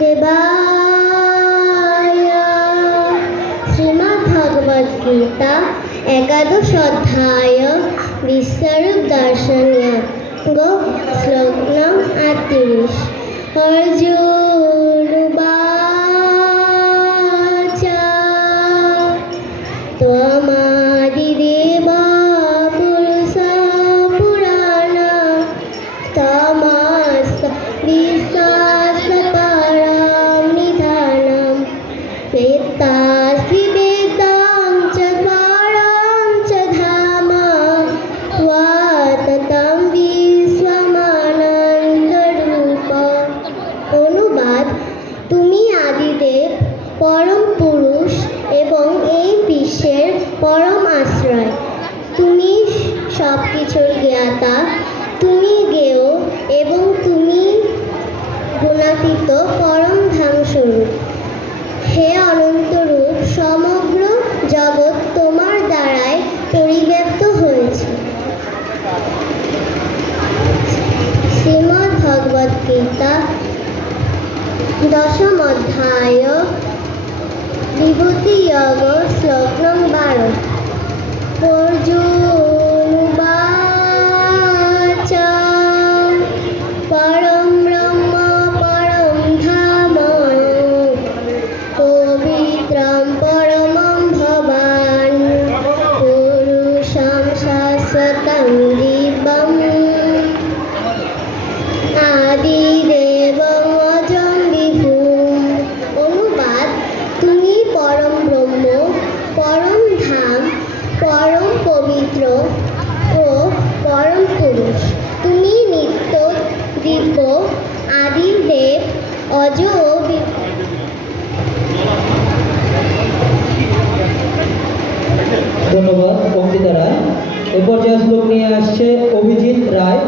দেবায়। শ্রীমদ্ভগবদ্গীতা একাদশ অধ্যায় বিশ্বরূপ দর্শনীয় শ্লোক নং 38। অর্জুন উবাচ ত্বমাদিদেব পুরুষা পুরাণঃ তমস্ত বিশ্বাস পরম নিধানম বেত্তাসি বেদাং চ পরম চ ধাম ত্বততম বিশ্বমানন্দরূপ। অনুবাদ: তুমি আদিদেব, পরম পুরুষ এবং এই বিশ্বের পরম আশ্রয়। তুমি সবকিছুর জ্ঞাতা, তুমি জ্ঞেয় এবং তুমি গুণাতীত পরম ধামস্বরূপ। হে অনন্তরূপ, সমগ্র জগৎ তোমার দ্বারাই পরিব্যাপ্ত হয়েছে। শ্রীমদ্ভগবদ্গীতা দশম অধ্যায় বিভূতি যোগ শ্লোক নং 12। অর্জুন উবাচ পরম ব্রহ্ম পরম ধাম পবিত্রং পরমং ভবান পুরুষং শাশ্বতং দিব্যং আদিদেবং অজং বিভুম। অনুবাদ: তুমি পরম ব্রহ্ম, পরম ধাম, পরম পবিত্র ও পরম পুরুষ। তুমি নিত্য, দিব্য, আদির দেব, অজ ও ধন্যবাদ অঙ্কিতা রায়। এ পর্যায়ে শ্লোক নিয়ে আসছে অভিজিৎ রায়।